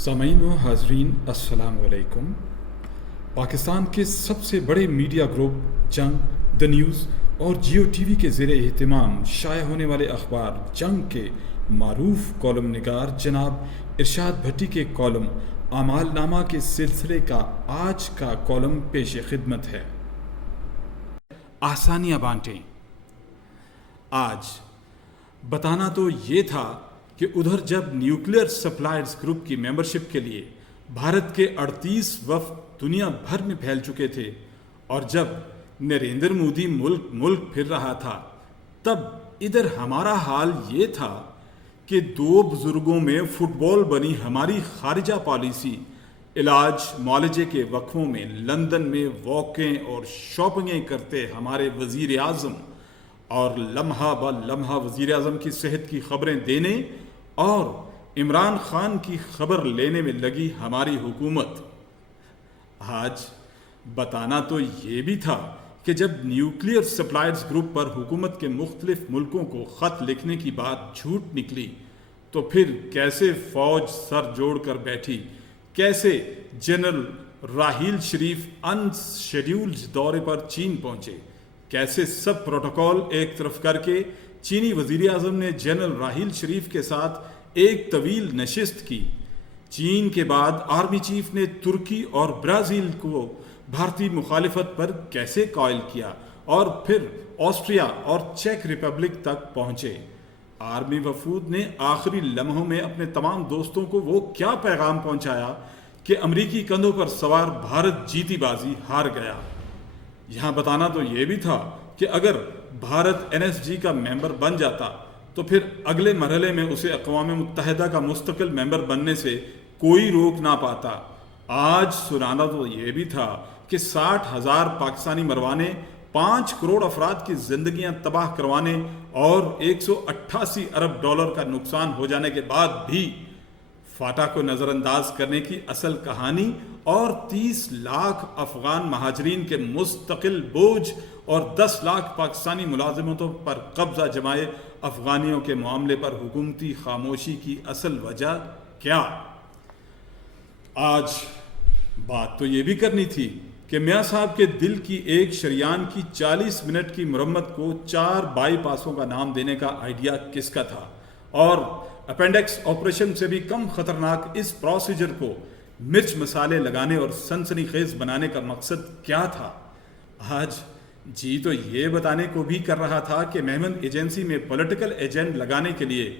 سامعین و حاضرین السلام علیکم۔ پاکستان کے سب سے بڑے میڈیا گروپ جنگ، دا نیوز اور جیو ٹی وی کے زیر اہتمام شائع ہونے والے اخبار جنگ کے معروف کالم نگار جناب ارشاد بھٹی کے کالم اعمال نامہ کے سلسلے کا آج کا کالم پیش خدمت ہے۔ آسانیاں بانٹیں۔ آج بتانا تو یہ تھا کہ ادھر جب نیوکلیئر سپلائرز گروپ کی ممبرشپ کے لیے بھارت کے 38 وفد دنیا بھر میں پھیل چکے تھے اور جب نریندر مودی ملک پھر رہا تھا، تب ادھر ہمارا حال یہ تھا کہ دو بزرگوں میں فٹ بال بنی ہماری خارجہ پالیسی علاج معالجے کے وقفوں میں لندن میں واکیں اور شاپنگیں کرتے ہمارے وزیر اعظم اور لمحہ بہ لمحہ وزیر اعظم کی صحت کی خبریں دینے اور عمران خان کی خبر لینے میں لگی ہماری حکومت۔ آج بتانا تو یہ بھی تھا کہ جب نیوکلیئر سپلائرز گروپ پر حکومت کے مختلف ملکوں کو خط لکھنے کی بات جھوٹ نکلی تو پھر کیسے فوج سر جوڑ کر بیٹھی، کیسے جنرل راحیل شریف ان شیڈیولڈ دورے پر چین پہنچے، کیسے سب پروٹوکول ایک طرف کر کے چینی وزیر اعظم نے جنرل راحیل شریف کے ساتھ ایک طویل نشست کی۔ چین کے بعد آرمی چیف نے ترکی اور برازیل کو بھارتی مخالفت پر کیسے قائل کیا اور پھر آسٹریا اور چیک ریپبلک تک پہنچے۔ آرمی وفود نے آخری لمحوں میں اپنے تمام دوستوں کو وہ کیا پیغام پہنچایا کہ امریکی کندھوں پر سوار بھارت جیتی بازی ہار گیا۔ یہاں بتانا تو یہ بھی تھا کہ اگر بھارت NSG کا ممبر بن جاتا تو پھر اگلے مرحلے میں اسے اقوام متحدہ کا مستقل ممبر بننے سے کوئی روک نہ پاتا۔ آج سنانا تو یہ بھی تھا کہ 60,000 پاکستانی مروانے، 5 کروڑ افراد کی زندگیاں تباہ کروانے اور $188 ارب کا نقصان ہو جانے کے بعد بھی فاٹا کو نظر انداز کرنے کی اصل کہانی اور 30 لاکھ افغان مہاجرین کے مستقل بوجھ اور 10 لاکھ پاکستانی ملازمتوں پر قبضہ جمائے افغانیوں کے معاملے پر حکومتی خاموشی کی اصل وجہ کیا؟ آج بات تو یہ بھی کرنی تھی کہ میاں صاحب کے دل کی ایک شریان کی 40 منٹ کی مرمت کو 4 بائی پاسوں کا نام دینے کا آئیڈیا کس کا تھا، اور اپینڈکس آپریشن سے بھی کم خطرناک اس پروسیجر کو مرچ مسالے لگانے اور سنسنی خیز بنانے کا مقصد کیا تھا؟ آج جی تو یہ بتانے کو بھی کر رہا تھا کہ میمن ایجنسی میں پولیٹیکل ایجنٹ لگانے کے لیے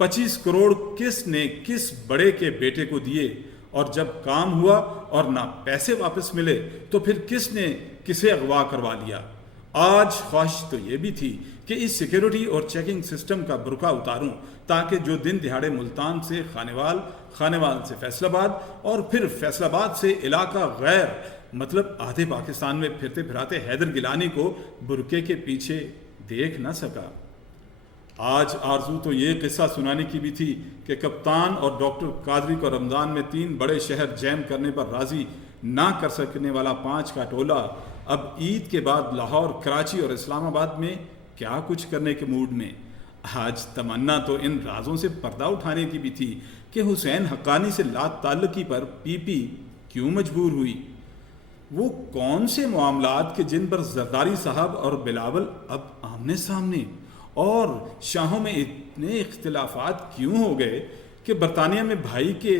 25 کروڑ کس نے کس بڑے کے بیٹے کو دیے، اور جب کام ہوا اور نہ پیسے واپس ملے تو پھر کس نے کسے اغوا کروا لیا۔ آج خواہش تو یہ بھی تھی کہ اس سیکیورٹی اور چیکنگ سسٹم کا برقع اتاروں تاکہ جو دن دہاڑے ملتان سے خانیوال، خانیوال سے فیصل آباد اور پھر فیصل آباد سے علاقہ غیر مطلب آدھے پاکستان میں پھرتے پھراتے حیدر گیلانی کو برقعے کے پیچھے دیکھ نہ سکا۔ آج آرزو تو یہ قصہ سنانے کی بھی تھی کہ کپتان اور ڈاکٹر قادری کو رمضان میں 3 بڑے شہر جیم کرنے پر راضی نہ کر سکنے والا 5 کا ٹولہ اب عید کے بعد لاہور، کراچی اور اسلام آباد میں کیا کچھ کرنے کے موڈ میں۔ آج تمنا تو ان رازوں سے پردہ اٹھانے کی بھی تھی کہ حسین حقانی سے لا تعلقی پر پی پی کیوں مجبور ہوئی۔ وہ کون سے معاملات کے جن پر زرداری صاحب اور بلاول اب آمنے سامنے، اور شاہوں میں اتنے اختلافات کیوں ہو گئے کہ برطانیہ میں بھائی کے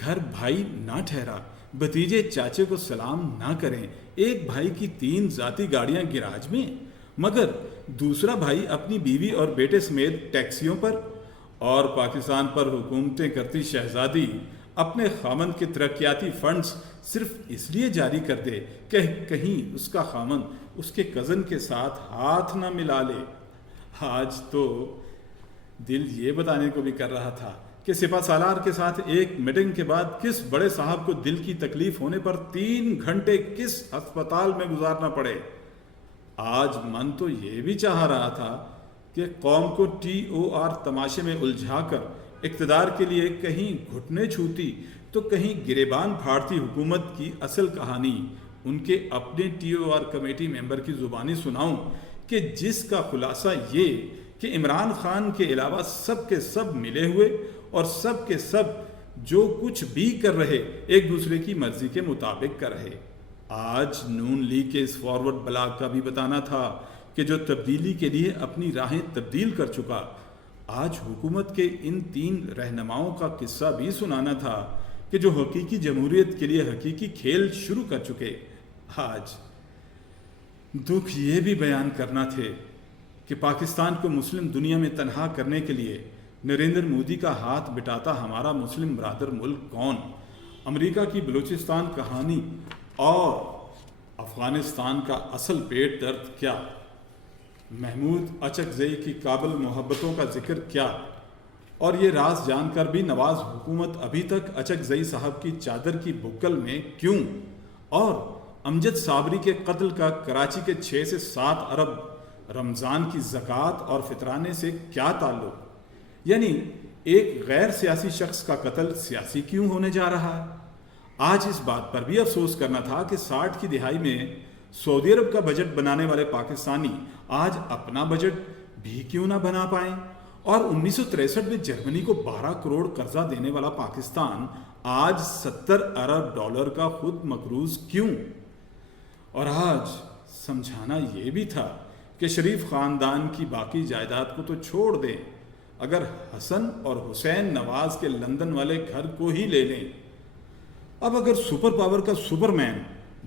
گھر بھائی نہ ٹھہرا، بھتیجے چاچے کو سلام نہ کریں، ایک بھائی کی 3 ذاتی گاڑیاں گراج میں مگر دوسرا بھائی اپنی بیوی اور بیٹے سمیت ٹیکسیوں پر، اور پاکستان پر حکومتیں کرتی شہزادی اپنے خامند کے ترقیاتی فنڈز صرف اس لیے جاری کر دے کہ کہیں اس کا خامند اس کے کزن کے ساتھ ہاتھ نہ ملا لے۔ آج تو دل یہ بتانے کو بھی کر رہا تھا کہ سپہ سالار کے ساتھ ایک میٹنگ کے بعد کس بڑے صاحب کو دل کی تکلیف ہونے پر 3 گھنٹے کس ہسپتال میں گزارنا پڑے۔ آج من تو یہ بھی چاہ رہا تھا کہ قوم کو TOR تماشے میں الجھا کر اقتدار کے لیے کہیں گھٹنے چھوتی تو کہیں گریبان پھاڑتی حکومت کی اصل کہانی ان کے اپنے TOR کمیٹی ممبر کی زبانی سناؤں کہ جس کا خلاصہ یہ کہ عمران خان کے علاوہ سب کے سب ملے ہوئے اور سب کے سب جو کچھ بھی کر رہے ایک دوسرے کی مرضی کے مطابق کر رہے۔ آج نون لیگ کے اس فارورڈ بلاک کا بھی بتانا تھا کہ جو تبدیلی کے لیے اپنی راہیں تبدیل کر چکا، آج حکومت کے ان 3 رہنماؤں کا قصہ بھی سنانا تھا کہ جو حقیقی جمہوریت کے لیے حقیقی کھیل شروع کر چکے۔ آج دکھ یہ بھی بیان کرنا تھے کہ پاکستان کو مسلم دنیا میں تنہا کرنے کے لیے نریندر مودی کا ہاتھ بٹاتا ہمارا مسلم برادر ملک کون؟ امریکہ کی بلوچستان کہانی اور افغانستان کا اصل پیٹ درد کیا؟ محمود اچکزئی کی قابل محبتوں کا ذکر کیا؟ اور یہ راز جان کر بھی نواز حکومت ابھی تک اچکزئی صاحب کی چادر کی بکل میں کیوں؟ اور امجد صابری کے قتل کا کراچی کے 6 سے 7 ارب رمضان کی زکوٰۃ اور فطرانے سے کیا تعلق؟ یعنی ایک غیر سیاسی شخص کا قتل سیاسی کیوں ہونے جا رہا ہے؟ آج اس بات پر بھی افسوس کرنا تھا کہ 60 کی دہائی میں سعودی عرب کا بجٹ بنانے والے پاکستانی آج اپنا بجٹ بھی کیوں نہ بنا پائیں، اور 1963 میں جرمنی کو 12 کروڑ قرضہ دینے والا پاکستان آج 70 ارب ڈالر کا خود مقروض کیوں؟ اور آج سمجھانا یہ بھی تھا کہ شریف خاندان کی باقی جائیداد کو تو چھوڑ دیں، اگر حسن اور حسین نواز کے لندن والے گھر کو ہی لے لیں۔ اب اگر سپر پاور کا سپر مین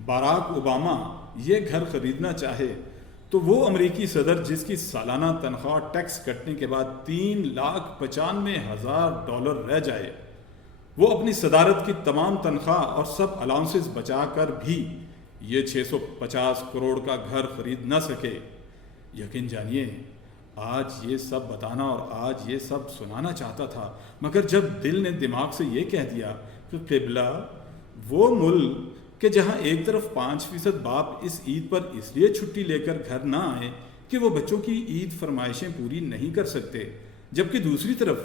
باراک اوباما یہ گھر خریدنا چاہے تو وہ امریکی صدر جس کی سالانہ تنخواہ ٹیکس کٹنے کے بعد $3,95,000 رہ جائے، وہ اپنی صدارت کی تمام تنخواہ اور سب الاؤنسز بچا کر بھی یہ 650 کروڑ کا گھر خرید نہ سکے۔ یقین جانیے آج یہ سب بتانا اور آج یہ سب سنانا چاہتا تھا، مگر جب دل نے دماغ سے یہ کہہ دیا کہ قبلہ وہ ملک کہ جہاں ایک طرف 5% باپ اس عید پر اس لیے چھٹی لے کر گھر نہ آئیں کہ وہ بچوں کی عید فرمائشیں پوری نہیں کر سکتے، جبکہ دوسری طرف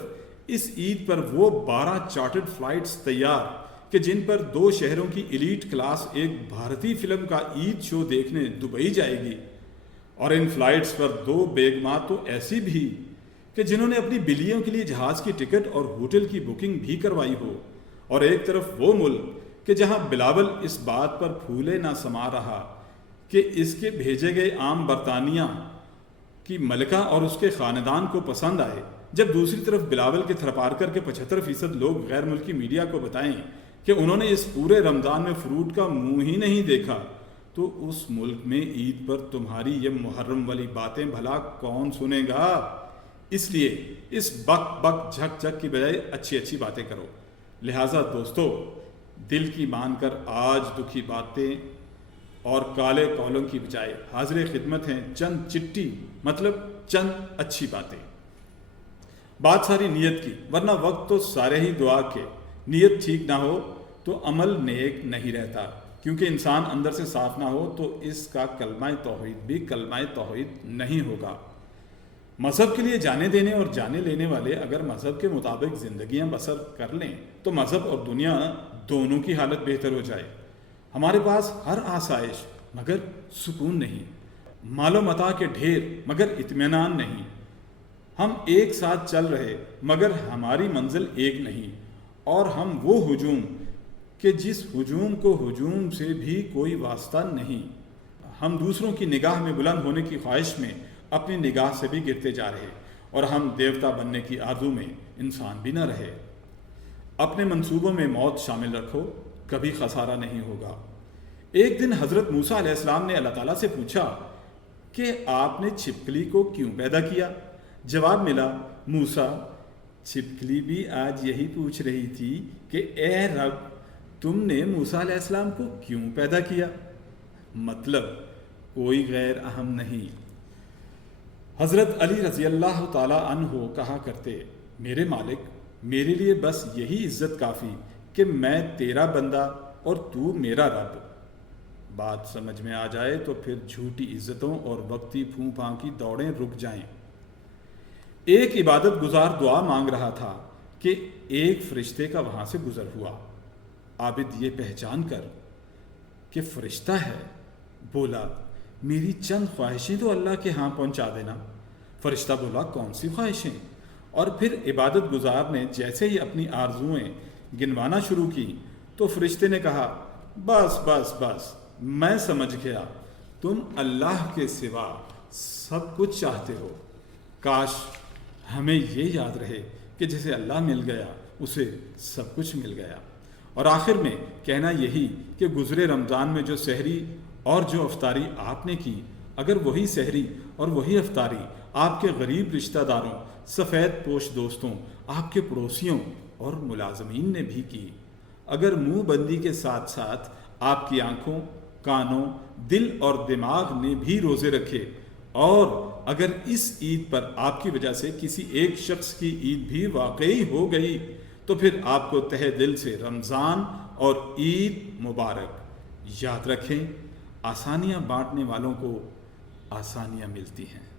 اس عید پر وہ 12 چارٹرڈ فلائٹس تیار کہ جن پر 2 شہروں کی ایلیٹ کلاس ایک بھارتی فلم کا عید شو دیکھنے دبئی جائے گی، اور ان فلائٹس پر 2 بیگمات تو ایسی بھی کہ جنہوں نے اپنی بلیوں کے لیے جہاز کی ٹکٹ اور ہوٹل کی بکنگ بھی کروائی ہو، اور ایک طرف وہ ملک کہ جہاں بلاول اس بات پر پھولے نہ سما رہا کہ اس کے بھیجے گئے عام برطانیہ کی ملکہ اور اس کے خاندان کو پسند آئے، جب دوسری طرف بلاول کے تھرپارکر کے 75% لوگ غیر ملکی میڈیا کو بتائیں کہ انہوں نے اس پورے رمضان میں فروٹ کا منہ ہی نہیں دیکھا، تو اس ملک میں عید پر تمہاری یہ محرم والی باتیں بھلا کون سنے گا؟ اس لیے اس بک بک جھک جھک کی بجائے اچھی اچھی باتیں کرو۔ لہٰذا دوستو، دل کی مان کر آج دکھی باتیں اور کالے کولوں کی بجائے حاضر خدمت ہیں چند چٹی، مطلب چند اچھی باتیں۔ بات ساری نیت کی، ورنہ وقت تو سارے ہی دعا کے۔ نیت ٹھیک نہ ہو تو عمل نیک نہیں رہتا، کیونکہ انسان اندر سے صاف نہ ہو تو اس کا کلمہ توحید بھی کلمہ توحید نہیں ہوگا۔ مذہب کے لیے جانے دینے اور جانے لینے والے اگر مذہب کے مطابق زندگیاں بسر کر لیں تو مذہب اور دنیا دونوں کی حالت بہتر ہو جائے۔ ہمارے پاس ہر آسائش مگر سکون نہیں، مال و متاع کے ڈھیر مگر اطمینان نہیں، ہم ایک ساتھ چل رہے مگر ہماری منزل ایک نہیں، اور ہم وہ ہجوم کہ جس ہجوم کو ہجوم سے بھی کوئی واسطہ نہیں، ہم دوسروں کی نگاہ میں بلند ہونے کی خواہش میں اپنی نگاہ سے بھی گرتے جا رہے، اور ہم دیوتا بننے کی آرزو میں انسان بھی نہ رہے۔ اپنے منصوبوں میں موت شامل رکھو، کبھی خسارہ نہیں ہوگا۔ ایک دن حضرت موسیٰ علیہ السلام نے اللہ تعالیٰ سے پوچھا کہ آپ نے چھپکلی کو کیوں پیدا کیا؟ جواب ملا، موسیٰ، چھپکلی بھی آج یہی پوچھ رہی تھی کہ اے رب، تم نے موسیٰ علیہ السلام کو کیوں پیدا کیا؟ مطلب کوئی غیر اہم نہیں۔ حضرت علی رضی اللہ تعالیٰ عنہ کہا کرتے، میرے مالک، میرے لیے بس یہی عزت کافی کہ میں تیرا بندہ اور تو میرا رب۔ بات سمجھ میں آ جائے تو پھر جھوٹی عزتوں اور وقتی پھوں پھاں کی دوڑیں رک جائیں۔ ایک عبادت گزار دعا مانگ رہا تھا کہ ایک فرشتے کا وہاں سے گزر ہوا۔ عابد یہ پہچان کر کہ فرشتہ ہے بولا، میری چند خواہشیں تو اللہ کے ہاں پہنچا دینا۔ فرشتہ بولا، کون سی خواہشیں؟ اور پھر عبادت گزار نے جیسے ہی اپنی آرزوئیں گنوانا شروع کی تو فرشتے نے کہا بس بس بس، میں سمجھ گیا تم اللہ کے سوا سب کچھ چاہتے ہو۔ کاش ہمیں یہ یاد رہے کہ جسے اللہ مل گیا اسے سب کچھ مل گیا۔ اور آخر میں کہنا یہی کہ گزرے رمضان میں جو سحری اور جو افطاری آپ نے کی، اگر وہی سحری اور وہی افطاری آپ کے غریب رشتہ داروں، سفید پوش دوستوں، آپ کے پڑوسیوں اور ملازمین نے بھی کی، اگر منہ بندی کے ساتھ ساتھ آپ کی آنکھوں، کانوں، دل اور دماغ نے بھی روزے رکھے، اور اگر اس عید پر آپ کی وجہ سے کسی ایک شخص کی عید بھی واقعی ہو گئی، تو پھر آپ کو تہہ دل سے رمضان اور عید مبارک۔ یاد رکھیں، آسانیاں بانٹنے والوں کو آسانیاں ملتی ہیں۔